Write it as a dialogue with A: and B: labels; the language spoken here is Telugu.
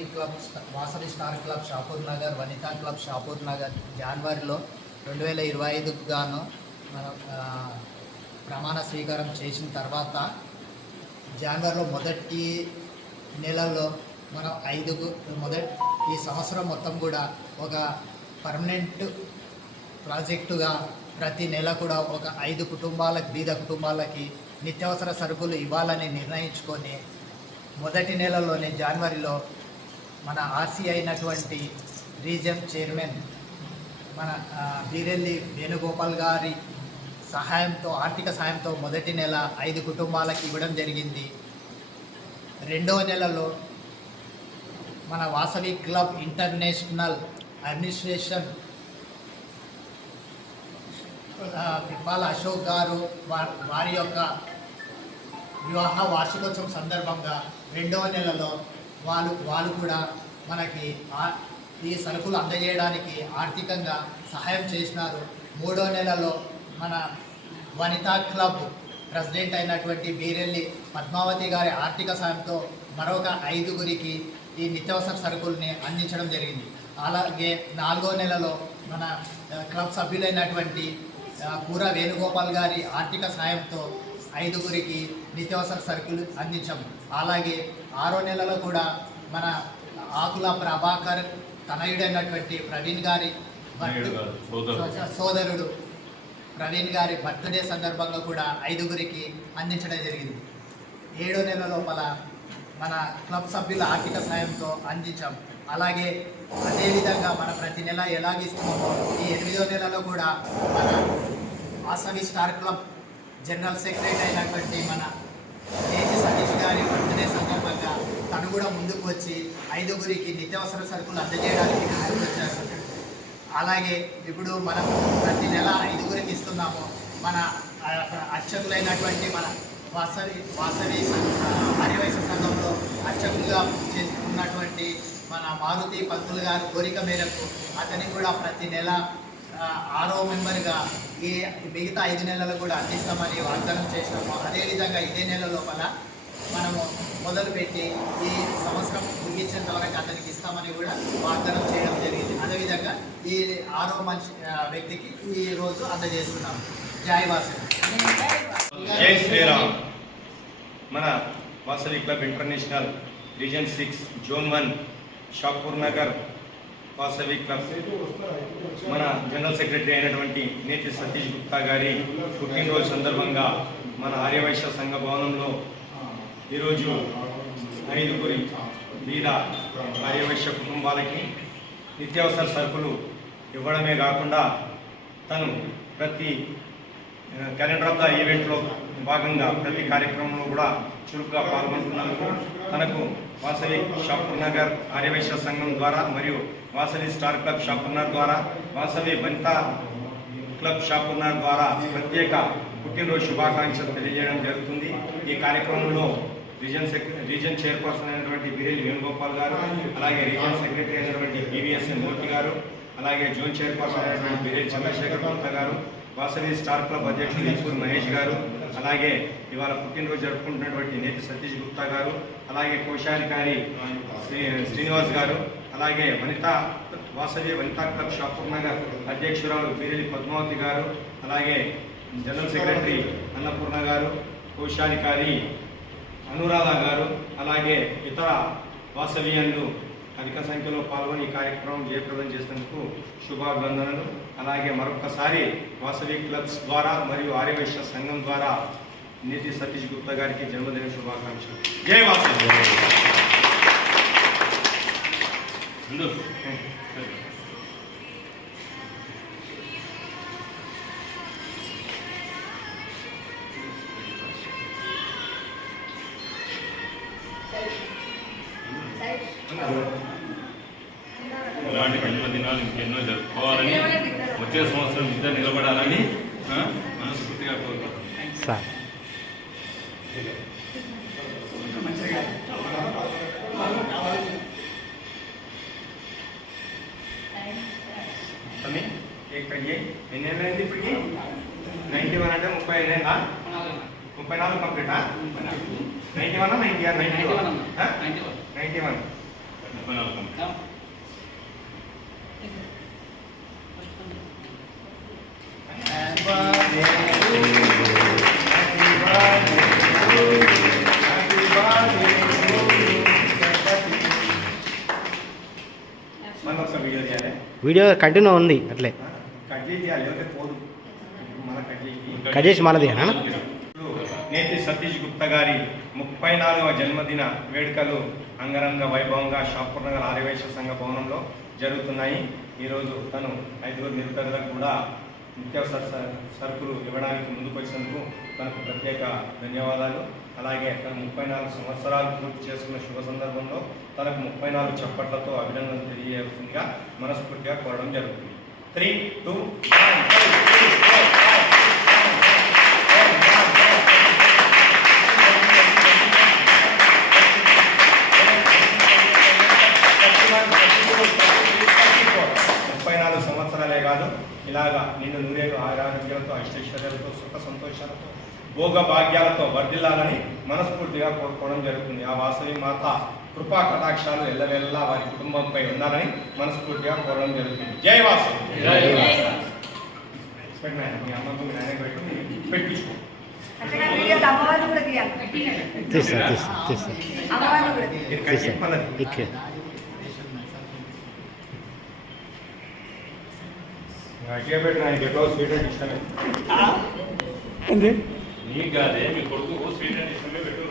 A: Vasavi club Vasavi star club Shapur Nagar Vanita club Shapur Nagar. జనవరిలో రెండు వేల ఇరవై ఐదుకు గాను మనం ప్రమాణ స్వీకారం చేసిన తర్వాత జనవరిలో మొదటి నెలలో మనం ఐదుగు మొదటి ఈ సంవత్సరం మొత్తం కూడా ఒక పర్మనెంట్ ప్రాజెక్టుగా ప్రతి నెల కూడా ఒక ఐదు కుటుంబాలకు బీద కుటుంబాలకి నిత్యావసర సరుకులు ఇవ్వాలని నిర్ణయించుకొని మొదటి నెలలోనే జనవరిలో మన ఆర్సీ అయినటువంటి రీజన్ చైర్మన్ మన బీరెల్లి వేణుగోపాల్ గారి సహాయంతో ఆర్థిక సహాయంతో మొదటి నెల ఐదు కుటుంబాలకు ఇవ్వడం జరిగింది. రెండవ నెలలో మన Vasavi club international administration Pippala Ashok garu వారి యొక్క వివాహ వార్షికోత్సవం సందర్భంగా రెండవ నెలలో వాళ్ళు వాళ్ళు కూడా మనకి ఈ సరుకులు అందజేయడానికి ఆర్థికంగా సహాయం చేసినారు. మూడో నెలలో మన వనితా క్లబ్ ప్రెసిడెంట్ అయినటువంటి బీరెల్లి పద్మావతి గారి ఆర్థిక సాయంతో మరొక ఐదుగురికి ఈ నిత్యావసర సరుకుల్ని అందించడం జరిగింది. అలాగే నాలుగో నెలలో మన క్లబ్ సభ్యులైనటువంటి కూర వేణుగోపాల్ గారి ఆర్థిక సాయంతో ఐదుగురికి నిత్యావసర సరుకులు అందించాము. అలాగే ఆరో నెలలో కూడా మన ఆకుల ప్రభాకర్ తనయుడైనటువంటి ప్రవీణ్ గారి
B: సోదరుడు.
A: ప్రవీణ్ గారి బర్త్డే సందర్భంగా కూడా ఐదుగురికి అందించడం జరిగింది. ఏడో నెల లోపల మన క్లబ్ సభ్యుల ఆర్థిక సాయంతో అందించాం. అలాగే అదేవిధంగా మన ప్రతి నెల ఎలాగిస్తున్నామో ఈ ఎనిమిదో నెలలో కూడా మన Vasavi star club general secretary అయినటువంటి మన కేజీ సతీష్ గారి బర్త్డే సందర్భంగా తను కూడా ముందుకు వచ్చి ఐదుగురికి నిత్యావసర సరుకులు అందజేయడానికి ముందుకు వచ్చారు. అలాగే ఇప్పుడు మనం ప్రతి నెల ఐదుగురికి ఇస్తున్నాము మన అర్చకులైనటువంటి మన వాసవి వాసవి సం- సంఘంలో అర్చకులుగా చేసుకున్నటువంటి మన మారుతి పంతులు గారి కోరిక మేరకు అతని కూడా ప్రతి నెల ఆరో మెంబర్గా ఈ మిగతా ఐదు నెలలు కూడా అందిస్తామని వాగ్దానం చేసినాము. అదేవిధంగా ఇదే నెల లోపల మనము మొదలుపెట్టి ఈ సంవత్సరం ముగించేంత వరకు అతనికి ఇస్తామని కూడా వాగ్దానం చేయడం జరిగింది. అదేవిధంగా ఈ ఆరో మనిషి వ్యక్తికి ఈ రోజు అందజేస్తున్నాం. జై వాసవి
C: జై శ్రీరామ్. మన Vasavi club international region six zone one Shapur Nagar. Vasavi club మన జనరల్ సెక్రటరీ అయినటువంటి నేతి సతీష్ గుప్తా గారి పుట్టినరోజు సందర్భంగా మన ఆర్యవైశ్య సంఘ భవనంలో ఈరోజు ఐదుగురి బీద ఆర్యవైశ్య కుటుంబాలకి నిత్యావసర సరుకులు ఇవ్వడమే కాకుండా తను ప్రతి క్యాలెండర్ ఆఫ్ ద ఈవెంట్లో భాగంగా ప్రతి కార్యక్రమంలో కూడా చురుగ్గా పాల్గొంటున్నందుకు తనకు వాసవి షాపూర్ నగర్ ఆర్యవైశ్య సంఘం ద్వారా మరియు వాసవి స్టార్ క్లబ్ షాపూర్నర్ ద్వారా వాసవి వనితా క్లబ్ షాపూర్నర్ ద్వారా ప్రత్యేక పుట్టినరోజు శుభాకాంక్షలు తెలియజేయడం జరుగుతుంది. ఈ కార్యక్రమంలో రీజన్ సెక్ రీజన్ చైర్పర్సన్ అయినటువంటి బిరేలి వేణుగోపాల్ గారు అలాగే రీజన్ సెక్రటరీ అయినటువంటి B V S N Murthy garu అలాగే జోన్ చైర్పర్సన్ అయినటువంటి బిరేలి చంద్రశేఖర్ గుప్తా గారు వాసవి స్టార్ క్లబ్ అధ్యక్షులు ఈశ్వర్ మహేష్ గారు అలాగే ఇవాళ పుట్టినరోజు జరుపుకుంటున్నటువంటి నేతి సతీష్ గుప్తా గారు అలాగే కోశాధికారి శ్రీ శ్రీనివాస్ గారు అలాగే వనిత వాసవి వనితా క్లబ్ షాపూర్ నగర్ అధ్యక్షురాలు బీరెలి పద్మావతి గారు అలాగే జనరల్ సెక్రటరీ అన్నపూర్ణ గారు కోశాధికారి అనురాధ గారు అలాగే ఇతర వాసవీయులు అధిక సంఖ్యలో పాల్గొని ఈ కార్యక్రమం జయప్రదం చేసినందుకు శుభాభివందనలు అలాగే మరొకసారి వాసవి క్లబ్స్ ద్వారా మరియు ఆర్యవైశ్య సంఘం ద్వారా నీతి సతీష్ గుప్తా గారికి జన్మదిన శుభాకాంక్షలు. జై వాసవి.
B: ఉండు. ఇలాంటి జన్మదినాలు ఇంకెన్నో జరుపుకోవాలని వచ్చే సంవత్సరం ఇద్దరు నిలబడాలని ఆ, మనస్ఫూర్తిగా కోరుకుంటున్నాను
D: సార్
C: తమ్మి ఇక్కడ ఏ ఎన్ని ఏళ్ళు అయింది ఇప్పటికి నైంటీ వన్ అంటే ముప్పై ఐదు అయిందా ముప్పై నాలుగు కంప్లీటా ninety one ninety ninety one ninety one
B: ముప్పై నాలుగు కమిటీ.
C: వీడియో
D: కంటిన్యూ ఉంది అట్లే.
C: కట్ చేసి మళ్ళీ నేతి సతీష్ గుప్తా గారి ముప్పై నాలుగవ జన్మదిన వేడుకలు అంగరంగ వైభవంగా షాపూర్ నగర్ ఆర్యవైశ్య సంఘ భవనంలో జరుగుతున్నాయి. ఈరోజు తను ఐదుగురు నిరుపేదలకు కూడా నిత్యావసర స- సరుకులు ఇవ్వడానికి ముందుకు వచ్చినందుకు తనకు ప్రత్యేక ధన్యవాదాలు. అలాగే తన ముప్పై నాలుగు సంవత్సరాలు పూర్తి చేసుకున్న శుభ సందర్భంలో తనకు ముప్పై నాలుగు చప్పట్లతో అభినందనలు తెలియజేస్తుందిగా మనస్ఫూర్తిగా కోరడం జరుగుతుంది. త్రీ టూ కాదు ఇలాగా నిన్ను నూరేళ్ళు ఆరోగ్యాలతో అష్టైశ్వర్యాలతో సుఖ సంతోషాలతో భోగ భాగ్యాలతో వర్ధిల్లాలని మనస్ఫూర్తిగా కోరుకోవడం జరుగుతుంది ఆ వాసవి మాత కృపా కటాక్షాలు ఎల్లవెల్లా వారి కుటుంబంపై ఉండాలని మనస్ఫూర్తిగా కోరడం జరుగుతుంది జై వాసు
B: జై
C: పెట్టు నాయన, మీ అమ్మకు మీ నాయనకు పెట్టు పెట్టించుకో
E: అక్కడ వీడియోలు అమ్మవారిని కూడా తీయాలి
D: ఏంటి
C: నీకు కాదే మీ కొడుకు స్వీట్ అండ్ ఇష్టమే
B: పెట్టు.